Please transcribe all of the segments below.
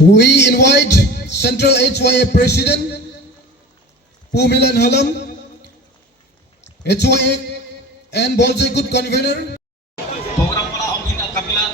We invite Central HYA President Pumilan Halam, HYA and Bolsekut Convener. Program pala ang kita kapilan.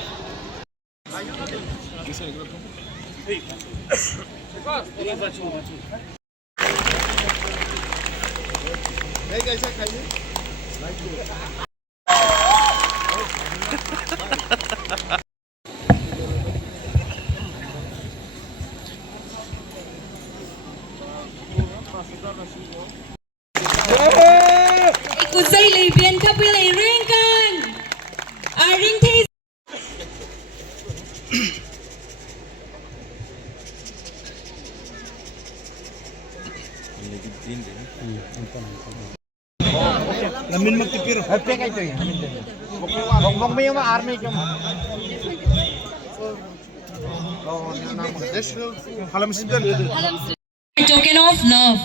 Ikusay Libyan kapilay ringkan. Aring taste. Namin magtipir. Happy kayo ito. Huwag mo yung army yung. Halam sidan. Token of love.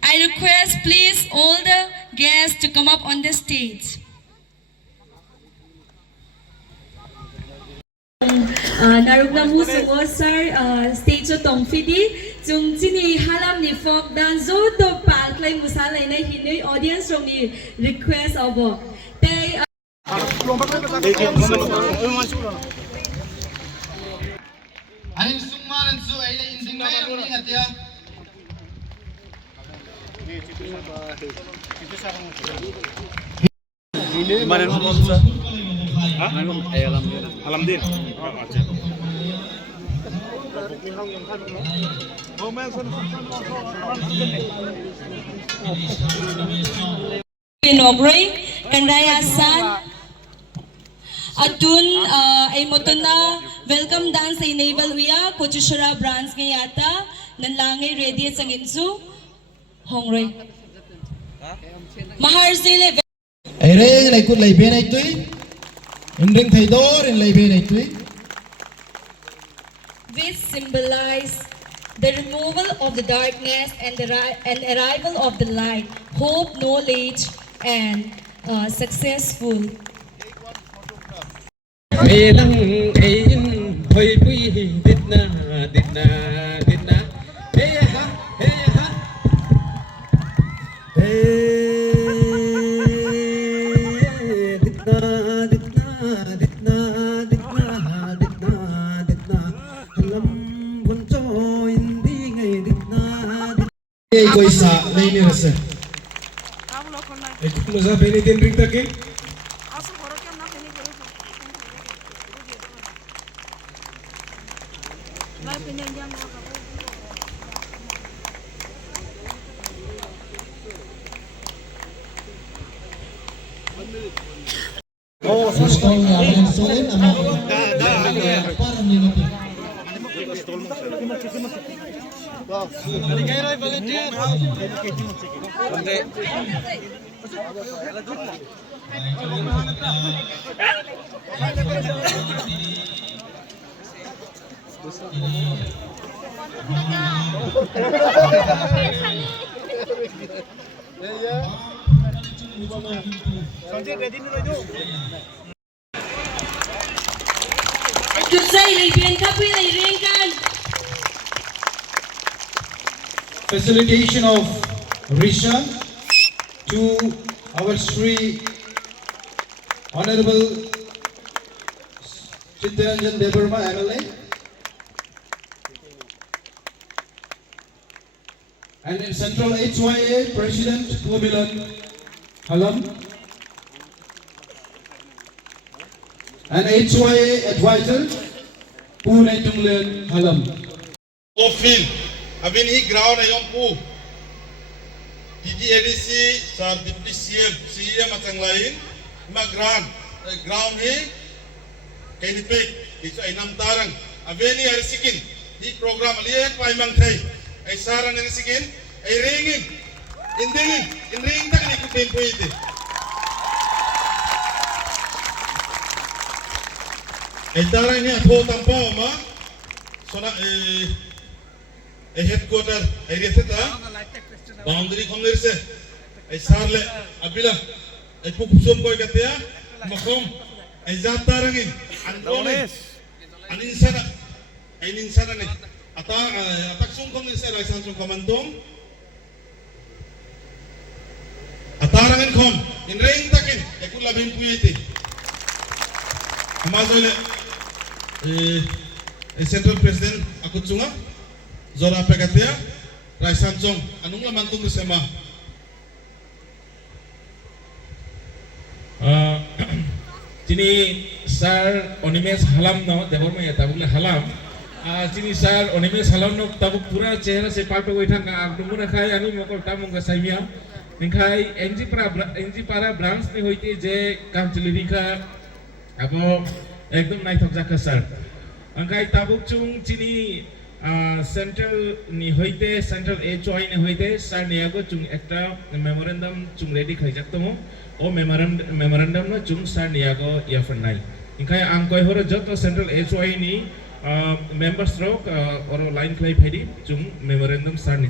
I request please all the guests to come up on the stage. Narugna musuo sir stage tong fidi chung chini halam ni folk dance zo to palklay musalay na hinoy audience from ni request abo tay Aning sungmaran su ay inding na yung ingatya. Mana mo sa? Ha? Alam din. inaugurate kanrayasan atun ay moton na welcome dance sa enable uya Kochushara brands ngayata nanlangay ready at sanginsu hongray maharzile Ay rin, ay kun laibe na ito'y. Inding taydor, in laibe na ito'y. which symbolize the removal of the darkness and the arrival of the light, hope, knowledge, and successful. Melang ayin hoy pui ditna hey ha halam buncho indi ngai ditna Ay ko isa, laini rasa. ek musa beni din ring takin Gusto nga ang solin, ama. Parang nino ito. Kusay Libyan kapilay ringkan. Facilitation of Risha to our Sri Honorable Chittaranjan Debarma MLA and in Central HYA President Pumilan Halam and HYA Advisor Pune Tunglen Halam. Ofin, abin hi ground ayong pu. DGADC sa Deputy CM at ang lain, ground hi, kay nipik, iso ay namtarang, abin hi arisikin, di program aliyan pa imang thay, ay saran na nasikin, ay ringin, indingin, inringin na kanikutin po iti. Ay tarang niya, po tampaw ma, so na, headquarter area theta boundary khomler se ai sarle abila ai pupsum koi katia makom ai jata rangin andones anin sana ai kainin sana ni atak sungkom ni sa raisan sung kamantung atarangan kom in ring takin ekul labing puyiti amazole Central President akut sunga zora pegatia raisan sung anung lamantung resema Sini sar onimes halam no devor me tabuk halam sini sar onimes halam no tabuk pura chehra se pato goithang ka agdumuna khai ani mokol tamung ka saimia ningkai NG para branch ni hoite je kamchili ka abo ekdom naithok jaka sar angkai tabuk chung sini central ni hoite central HOI ni hoite sar niago chung ekta memorandum chung ready khaijak tomo o memorandum no chung sar niago yafernai ingkai angkoi horo joto central HOI ni members rok oro line clay phedi chung memorandum sar ni